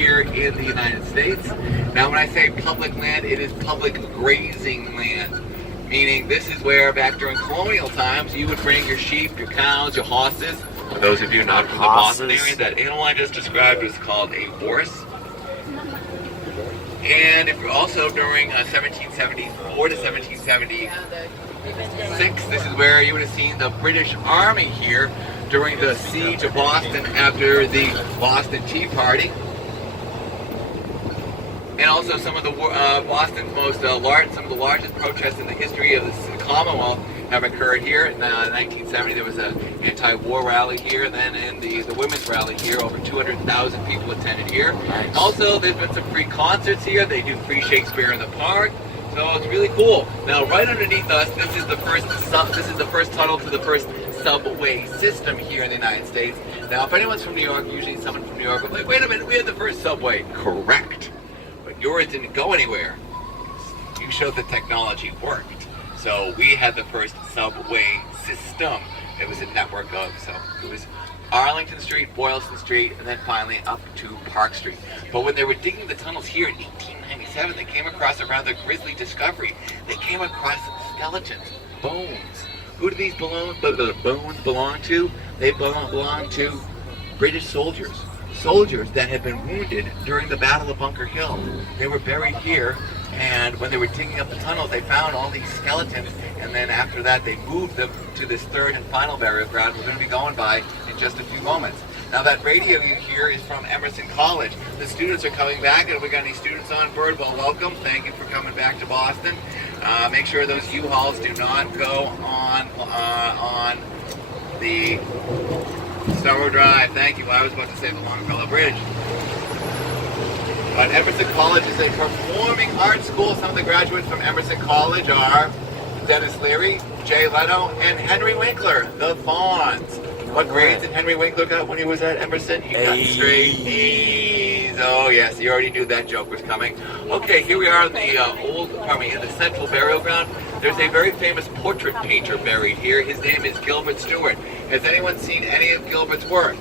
here in the United States. Now when I say public land, it is public grazing land. Meaning this is where back during colonial times you would bring your sheep, your cows, your horses. For those of you not from the Boston area, that animal I just described was called a horse. And if you're also during 1774 to 1776, this is where you would have seen the British Army here during the siege of Boston after the Boston Tea Party. And also some of the Boston's most some of the largest protests in the history of the Commonwealth have occurred here. In 1970, there was an anti-war rally here. Then in the women's rally here, over 200,000 people attended here. Nice. Also, there's been some free concerts here. They do free Shakespeare in the Park. So it's really cool. Now, right underneath us, this is the first tunnel to the first subway system here in the United States. Now, if anyone's from New York, usually someone from New York will be like, wait a minute, we had the first subway. Correct. But yours didn't go anywhere. You showed the technology worked. So we had the first subway system. It was a network of, so it was Arlington Street, Boylston Street, and then finally up to Park Street. But when they were digging the tunnels here in 1897, they came across a rather grisly discovery. They came across skeletons, bones. Who do these bones belong to? They belong to British soldiers. Soldiers that had been wounded during the Battle of Bunker Hill. They were buried here, and when they were digging up the tunnels, they found all these skeletons, and then after that, they moved them to this third and final burial ground we're going to be going by in just a few moments. Now, that radio you hear is from Emerson College. The students are coming back, and if we got any students on board, well, welcome. Thank you for coming back to Boston. Make sure those U-Hauls do not go on the Starrow Drive. Thank you. Well, I was about to say the Longfellow Bridge. But Emerson College is a performing arts school. Some of the graduates from Emerson College are Dennis Leary, Jay Leno, and Henry Winkler, the Fawns. What grades did Henry Winkler got when he was at Emerson? He got straight A's. Oh yes, you already knew that joke was coming. Okay, here we are in the in the central burial ground. There's a very famous portrait painter buried here. His name is Gilbert Stuart. Has anyone seen any of Gilbert's work?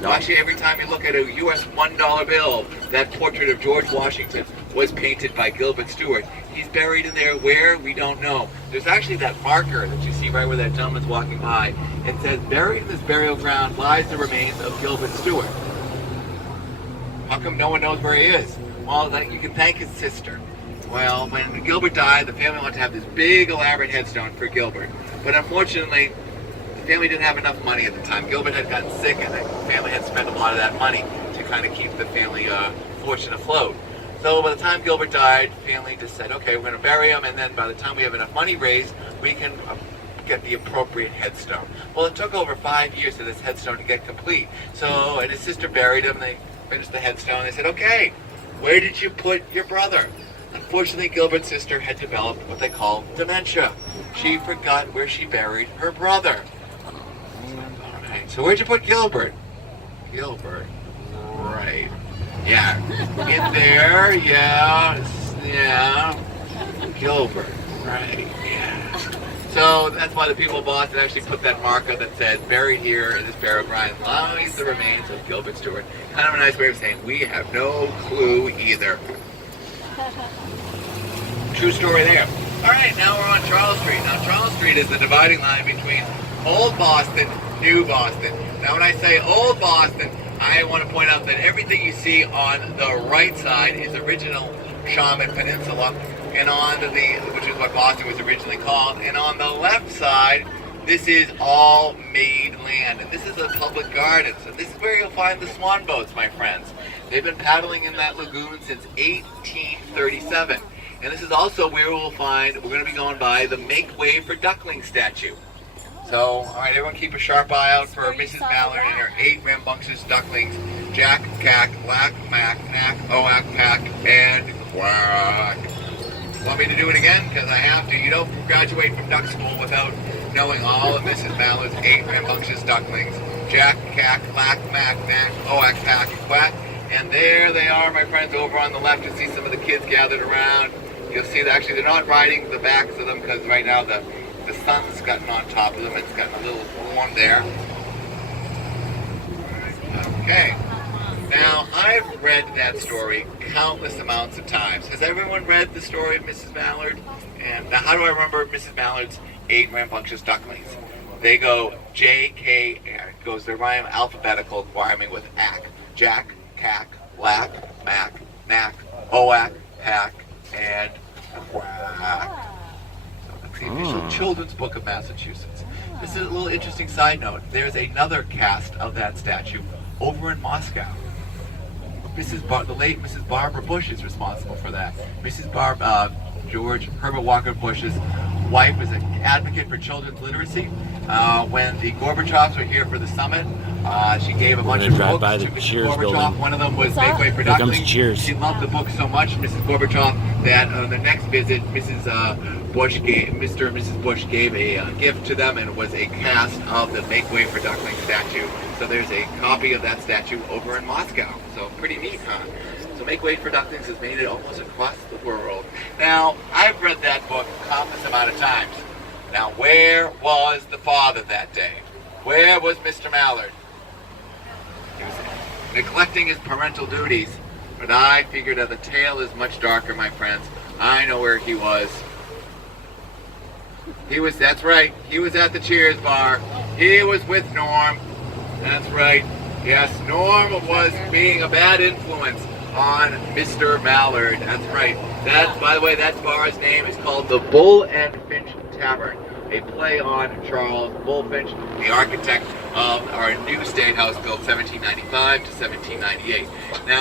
No. Actually, every time you look at a U.S. $1 bill, that portrait of George Washington was painted by Gilbert Stuart. He's buried in there where? We don't know. There's actually that marker that you see right where that gentleman's walking by. It says, buried in this burial ground lies the remains of Gilbert Stuart. How come no one knows where he is? Well, you can thank his sister. Well, when Gilbert died, the family wanted to have this big, elaborate headstone for Gilbert. But unfortunately, the family didn't have enough money at the time. Gilbert had gotten sick, and the family had spent a lot of that money to kind of keep the family fortune afloat. So by the time Gilbert died, the family just said, okay, we're going to bury him, and then by the time we have enough money raised, we can get the appropriate headstone. Well, it took over 5 years for this headstone to get complete. So, and his sister buried him, they finished the headstone, they said, okay, where did you put your brother? Unfortunately, Gilbert's sister had developed what they call dementia. She forgot where she buried her brother. Alright, so where'd you put Gilbert? Gilbert, right. Yeah, in there, yeah, Gilbert, right, yeah. So that's why the people of Boston actually put that marker that says, buried here in this burial ground lies the remains of Gilbert Stuart. Kind of a nice way of saying, we have no clue either. True story there. Alright, now we're on Charles Street. Now Charles Street is the dividing line between Old Boston, New Boston. Now when I say Old Boston, I want to point out that everything you see on the right side is original Shaman Peninsula, and on which is what Boston was originally called, and on the left side, this is all made land, and this is a public garden, so this is where you'll find the swan boats, my friends. They've been paddling in that lagoon since 1837, and this is also where we're going to be going by the Make Way for Duckling statue. So, alright, everyone keep a sharp eye out for Mrs. Mallard and her 8 rambunctious ducklings, Jack, Cack, Lack, Mack, Knack, Oack, Pack, and Quack. Want me to do it again? Because I have to. You don't graduate from duck school without knowing all of Mrs. Mallard's 8 rambunctious ducklings, Jack, Cack, Lack, Mack, Knack, Oack, Pack, and Quack. And there they are, my friends, over on the left. You'll see some of the kids gathered around. You'll see that actually they're not riding the backs of them because right now the sun's gotten on top of them. It's gotten a little warm there. Okay. Now, I've read that story countless amounts of times. Has everyone read the story of Mrs. Mallard? And now, how do I remember Mrs. Mallard's 8 rambunctious ducklings? They go J-K, goes their rhyme alphabetical, rhyming with ack. Jack, cack, lack, mac, knack, oack, hack, and quack. So that's the official children's book of Massachusetts. This is a little interesting side note. There's another cast of that statue over in Moscow. The late Mrs. Barbara Bush is responsible for that. George Herbert Walker Bush's wife is an advocate for children's literacy. When the Gorbachevs were here for the summit, she gave a bunch of books to Mrs. Gorbachev. One of them was Make Way for Ducklings. She loved the book so much, Mrs. Gorbachev, that on the next visit, Mrs. Bush gave Mr. and Mrs. Bush gave a gift to them, and it was a cast of the Make Way for Ducklings statue. So there's a copy of that statue over in Moscow. So pretty neat, huh? So Make Way for Ducklings has made it almost across the world. Now, I've read that book a countless amount of times. Now, where was the father that day? Where was Mr. Mallard? He was neglecting his parental duties. But I figured that the tale is much darker, my friends. I know where he was. That's right, he was at the Cheers bar. He was with Norm. That's right. Yes, Norm was being a bad influence on Mr. Mallard. That's right. By the way, that bar's name is called the Bull and Finch Tavern, a play on Charles Bullfinch, the architect of our new State House built 1795 to 1798. Now,